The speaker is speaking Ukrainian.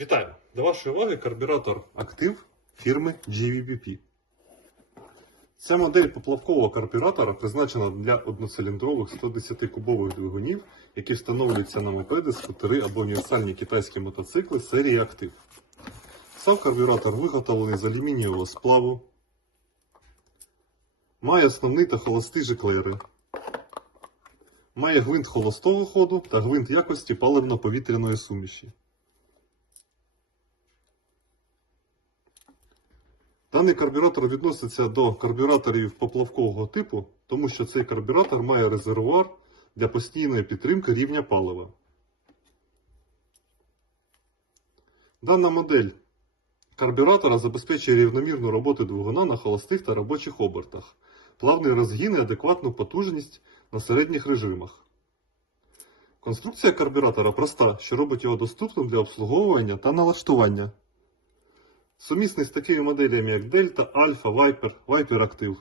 Вітаю! До вашої уваги карбюратор Актив фірми GVBP. Ця модель поплавкового карбюратора призначена для одноциліндрових 110-кубових двигунів, які встановлюються на мопеди, скутери або універсальні китайські мотоцикли серії Актив. Сам карбюратор виготовлений з алюмінієвого сплаву, має основний та холості жиклери, має гвинт холостого ходу та гвинт якості паливно-повітряної суміші. Даний карбюратор відноситься до карбюраторів поплавкового типу, тому що цей карбюратор має резервуар для постійної підтримки рівня палива. Дана модель карбюратора забезпечує рівномірну роботу двигуна на холостих та робочих обертах, плавний розгін і адекватну потужність на середніх режимах. Конструкція карбюратора проста, що робить його доступним для обслуговування та налаштування. Сумісний з такими моделями, як Delta, Alpha, Viper, Viper Active.